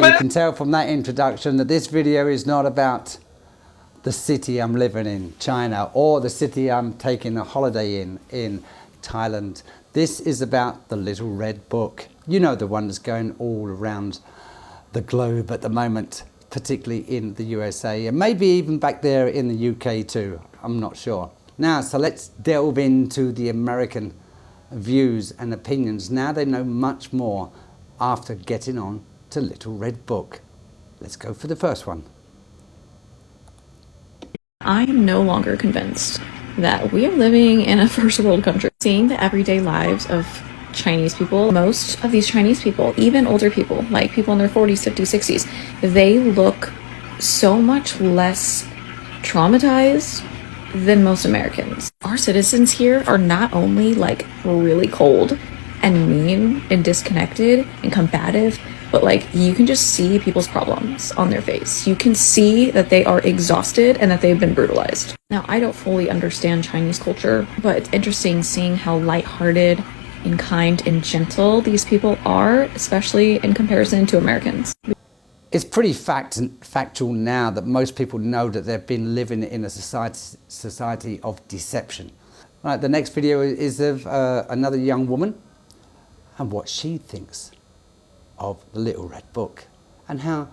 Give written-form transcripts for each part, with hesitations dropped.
Well, you can tell from that introduction that this video is not about the city I'm living in, China, or the city I'm taking a holiday in Thailand. This is about the little red book. You know, the one that's going all around the globe at the moment, particularly in the USA, and maybe even back there in the UK too, I'm not sure. Now, so let's delve into the American views and opinions. Now they know much more after getting on to Little Red Book. Let's go for the first one. I am no longer convinced that we are living in a first world country. Seeing the everyday lives of Chinese people, most of these Chinese people, even older people, like people in their 40s, 50s, 60s, they look so much less traumatized than most Americans. Our citizens here are not only like really cold and mean and disconnected and combative, but like you can just see people's problems on their face. You can see that they are exhausted and that they've been brutalized. Now, I don't fully understand Chinese culture, but it's interesting seeing how lighthearted and kind and gentle these people are, especially in comparison to Americans. It's pretty factual now that most people know that they've been living in a society of deception. Right, the next video is of another young woman and what she thinks of the Little Red Book and how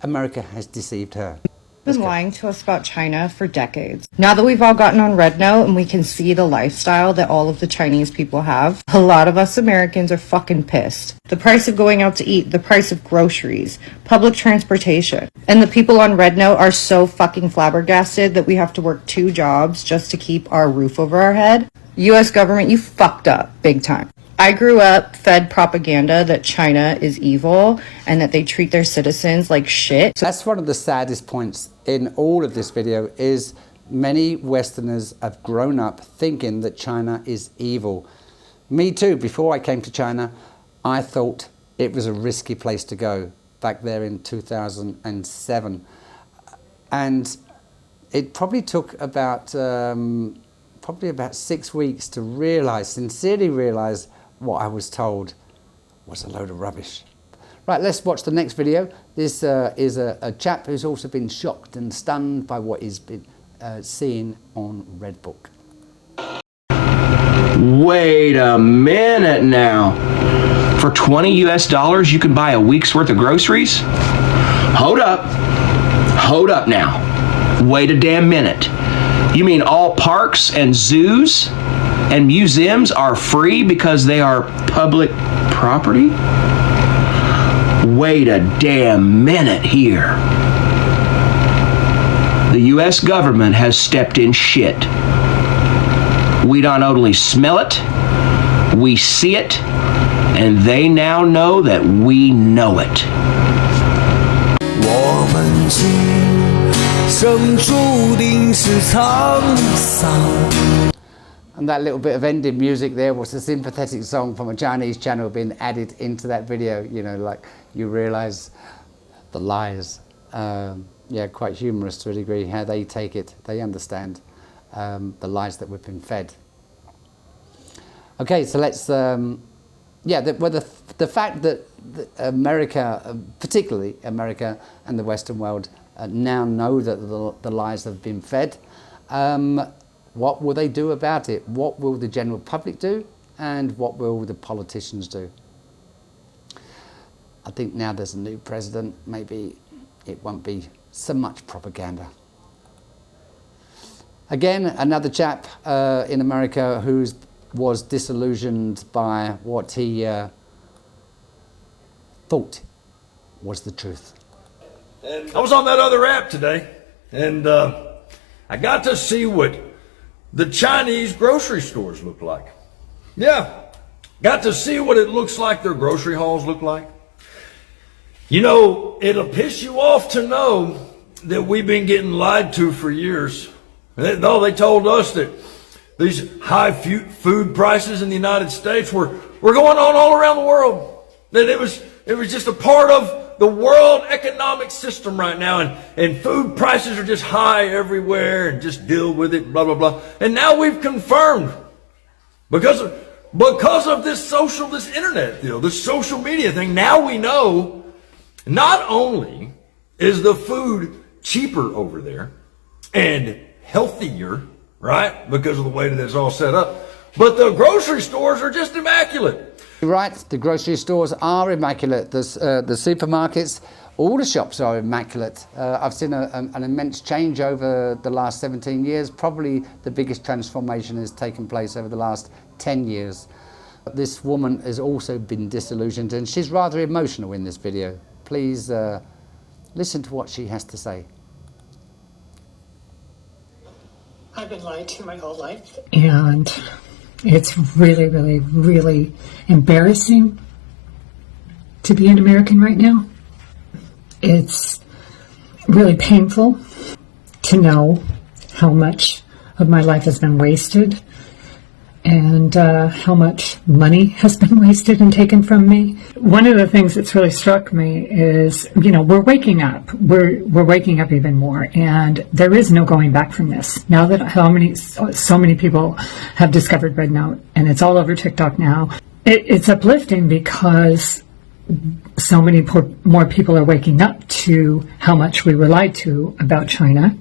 America has deceived her. Been lying to us about China for decades. Now that we've all gotten on Red Note and we can see the lifestyle that all of the Chinese people have, a lot of us Americans are fucking pissed. The price of going out to eat, the price of groceries, public transportation. And the people on Red Note are so fucking flabbergasted that we have to work 2 jobs just to keep our roof over our head. US government, you fucked up big time. I grew up fed propaganda that China is evil and that they treat their citizens like shit. That's one of the saddest points in all of this video is many Westerners have grown up thinking that China is evil. Me too, before I came to China, I thought it was a risky place to go back there in 2007. And it probably took about 6 weeks to realize, sincerely realize, what I was told was a load of rubbish. Right, let's watch the next video. This is a chap who's also been shocked and stunned by what he's been seeing on Redbook. Wait a minute now. For 20 US dollars you can buy a week's worth of groceries? Hold up. Hold up now. Wait a damn minute. You mean all parks and zoos and museums are free because they are public property? Wait a damn minute here. The US government has stepped in shit. We not only smell it, we see it, and they now know that we know it. And that little bit of ending music there was a sympathetic song from a Chinese channel being added into that video. You know, like you realize the lies. Yeah, quite humorous to a degree, how they take it. They understand the lies that we've been fed. Okay, so let's, yeah, the fact that America, particularly America and the Western world, now know that the lies have been fed. What will they do about it? What will the general public do? And what will the politicians do? I think now there's a new president, maybe it won't be so much propaganda. Again, another chap in America who was disillusioned by what he thought was the truth. I was on that other app today, and I got to see what the Chinese grocery stores look like. Yeah, got to see what it looks like their grocery hauls look like. You know, it'll piss you off to know that we've been getting lied to for years. No, they told us that these high food prices in the United States were going on all around the world. That it was just a part of the world economic system right now, and food prices are just high everywhere, and just deal with it, blah, blah, blah. And now we've confirmed, because of this internet deal, this social media thing, now we know Not only is the food cheaper over there and healthier, right, because of the way that it's all set up, but the grocery stores are just immaculate. Right, the grocery stores are immaculate. The supermarkets, all the shops are immaculate. I've seen an immense change over the last 17 years. Probably the biggest transformation has taken place over the last 10 years. This woman has also been disillusioned, and she's rather emotional in this video. Please listen to what she has to say. I've been lied to my whole life. And it's really, really, really embarrassing to be an American right now. It's really painful to know how much of my life has been wasted and how much money has been wasted and taken from me. One of the things that's really struck me is, you know, we're waking up. We're waking up even more, and there is no going back from this. Now that so many people have discovered Red Note, and it's all over TikTok now, it's uplifting because so many more people are waking up to how much we were lied to about China.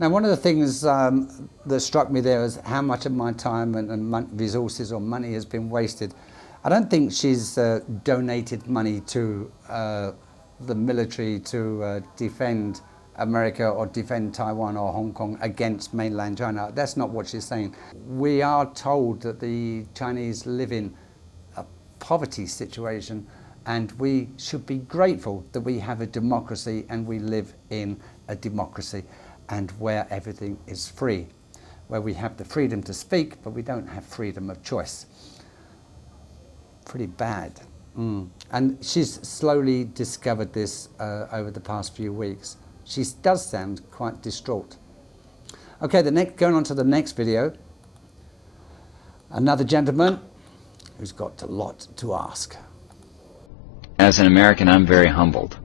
Now, one of the things that struck me there is how much of my time and resources or money has been wasted. I don't think she's donated money to the military to defend America or defend Taiwan or Hong Kong against mainland China. That's not what she's saying. We are told that the Chinese live in a poverty situation, and we should be grateful that we have a democracy and we live in a democracy, and where everything is free, where we have the freedom to speak, but we don't have freedom of choice. Pretty bad. And she's slowly discovered this over the past few weeks. She does sound quite distraught. Okay, going on to the next video. Another gentleman who's got a lot to ask. As an American, I'm very humbled.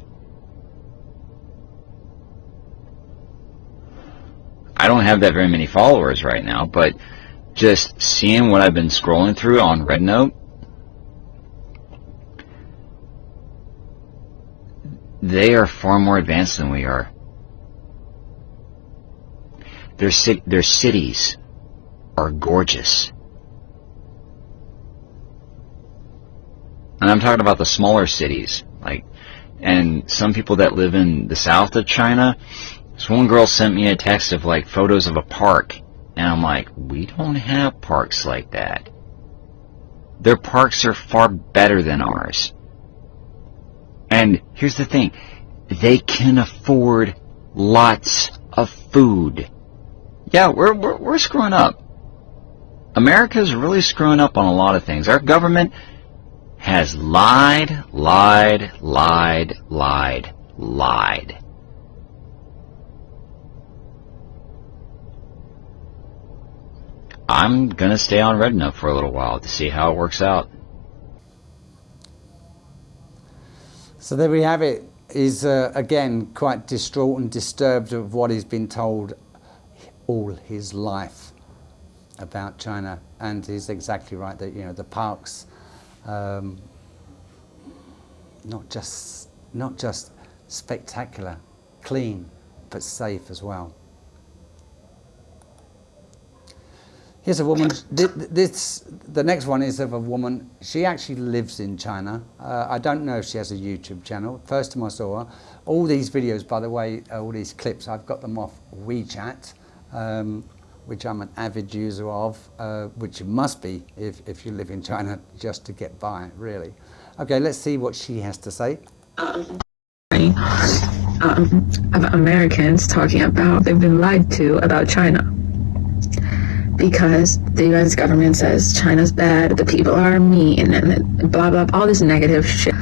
I don't have that very many followers right now, but just seeing what I've been scrolling through on Red Note, they are far more advanced than we are. Their cities are gorgeous. And I'm talking about the smaller cities, and some people that live in the south of China. This one girl sent me a text of photos of a park, and I'm like, we don't have parks like that. Their parks are far better than ours. And here's the thing, they can afford lots of food. Yeah, we're screwing up. America's really screwing up on a lot of things. Our government has lied. I'm gonna stay on Red Note for a little while to see how it works out. So there we have it. He's again quite distraught and disturbed of what he's been told all his life about China, and he's exactly right that the parks, not just spectacular, clean, but safe as well. Here's a woman. The next one is of a woman. She actually lives in China. I don't know if she has a YouTube channel. First time I saw her. All these videos, by the way, all these clips, I've got them off WeChat, which I'm an avid user of, which you must be if you live in China just to get by, really. Okay, let's see what she has to say. Of Americans talking about they've been lied to about China. Because the U.S. government says China's bad, the people are mean, and blah, blah, all this negative shit.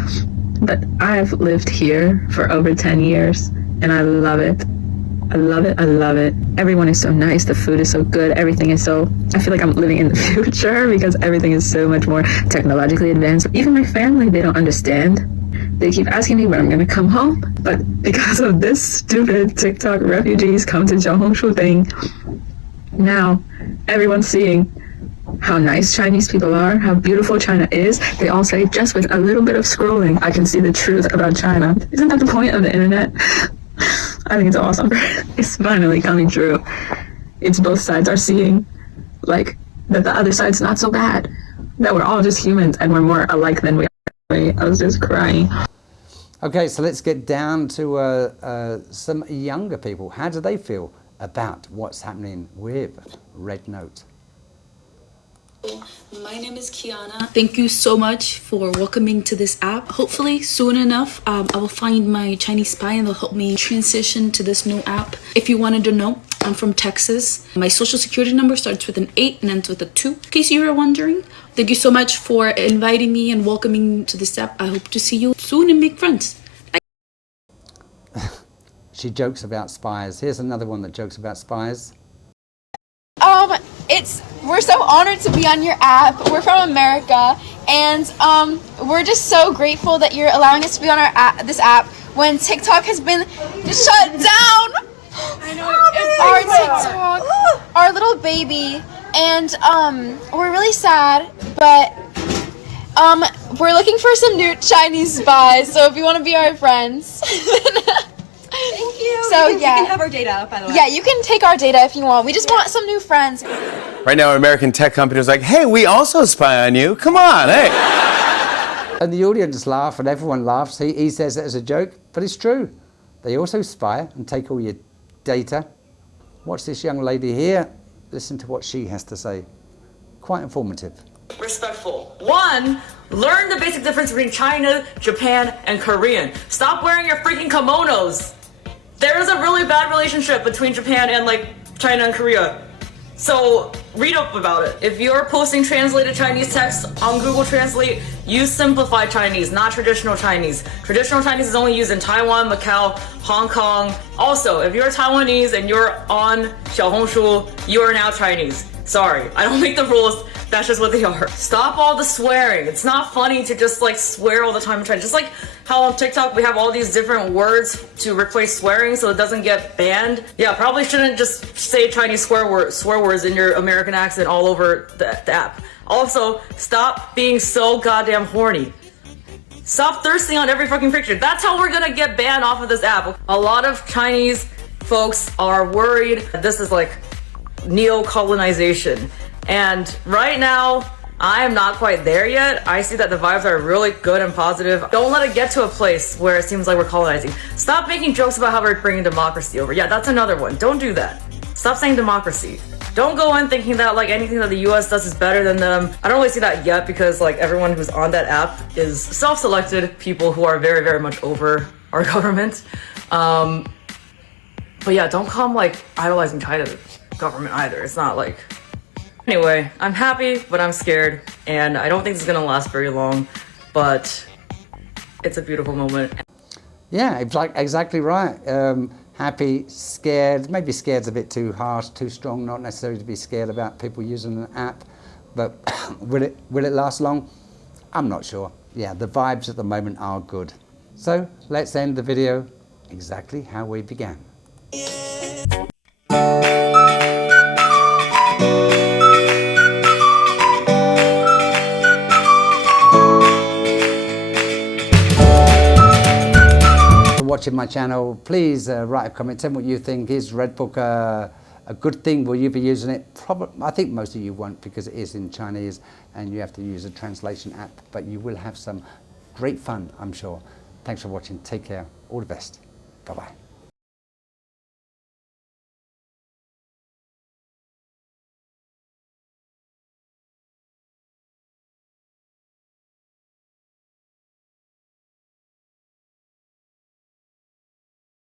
But I've lived here for over 10 years, and I love it. I love it, I love it. Everyone is so nice, the food is so good, everything is so... I feel like I'm living in the future because everything is so much more technologically advanced. Even my family, they don't understand. They keep asking me when I'm gonna come home, but because of this stupid TikTok refugees come to Xiaohongshu thing, now everyone's seeing how nice Chinese people are, how beautiful China is. They all say just with a little bit of scrolling, I can see the truth about China. Isn't that the point of the internet? I think it's awesome. It's finally coming true. It's both sides are seeing, like, that the other side's not so bad. That we're all just humans and we're more alike than we are. I was just crying. Okay, so let's get down to some younger people. How do they feel about what's happening with Red Note? My name is Kiana. Thank you so much for welcoming to this app. Hopefully soon enough, I will find my Chinese spy and they'll help me transition to this new app. If you wanted to know, I'm from Texas. My social security number starts with an 8 and ends with a 2. In case you were wondering, thank you so much for inviting me and welcoming me to this app. I hope to see you soon and make friends. Bye. She jokes about spies. Here's another one that jokes about spies. We're so honored to be on your app. We're from America, and we're just so grateful that you're allowing us to be on this app when TikTok has been shut down. I know. Our TikTok, our little baby, and we're really sad, but we're looking for some new Chinese spies. So if you want to be our friends. Thank you. So you can have our data, by the way. Yeah, you can take our data if you want. We just want some new friends. Right now, an American tech company is like, hey, we also spy on you. Come on, hey. And the audience laugh and everyone laughs. He says it as a joke, but it's true. They also spy and take all your data. Watch this young lady here. Listen to what she has to say. Quite informative. Respectful. 1, learn the basic difference between China, Japan, and Korean. Stop wearing your freaking kimonos. There is a really bad relationship between Japan and like China and Korea. So read up about it. If you're posting translated Chinese text on Google Translate, use simplified Chinese, not traditional Chinese. Traditional Chinese is only used in Taiwan, Macau, Hong Kong. Also, if you're Taiwanese and you're on Xiaohongshu, you are now Chinese. Sorry, I don't make the rules. That's just what they are. Stop all the swearing. It's not funny to just like swear all the time in Chinese. Just like how on TikTok we have all these different words to replace swearing so it doesn't get banned. Yeah, probably shouldn't just say Chinese swear words in your American accent all over the app. Also, stop being so goddamn horny. Stop thirsting on every fucking picture. That's how we're gonna get banned off of this app. A lot of Chinese folks are worried this is like neo-colonization. And right now, I am not quite there yet. I see that the vibes are really good and positive. Don't let it get to a place where it seems like we're colonizing. Stop making jokes about how we're bringing democracy over. Yeah, that's another one. Don't do that. Stop saying democracy. Don't go in thinking that like anything that the US does is better than them. I don't really see that yet because like everyone who's on that app is self-selected people who are very, very much over our government. But yeah, don't come like idolizing China's government either. It's not like... Anyway, I'm happy, but I'm scared, and I don't think this is gonna last very long, but it's a beautiful moment. Yeah, it's like exactly right. Happy, scared, maybe scared's a bit too harsh, too strong, not necessarily to be scared about people using an app, but will it last long? I'm not sure. Yeah, the vibes at the moment are good. So let's end the video exactly how we began. Watching my channel, please write a comment, tell me what you think. Is Redbook a good thing? Will you be using it? Probably. I think most of you won't because it is in Chinese and you have to use a translation app, but you will have some great fun, I'm sure. Thanks for watching. Take care. All the best. Bye-bye.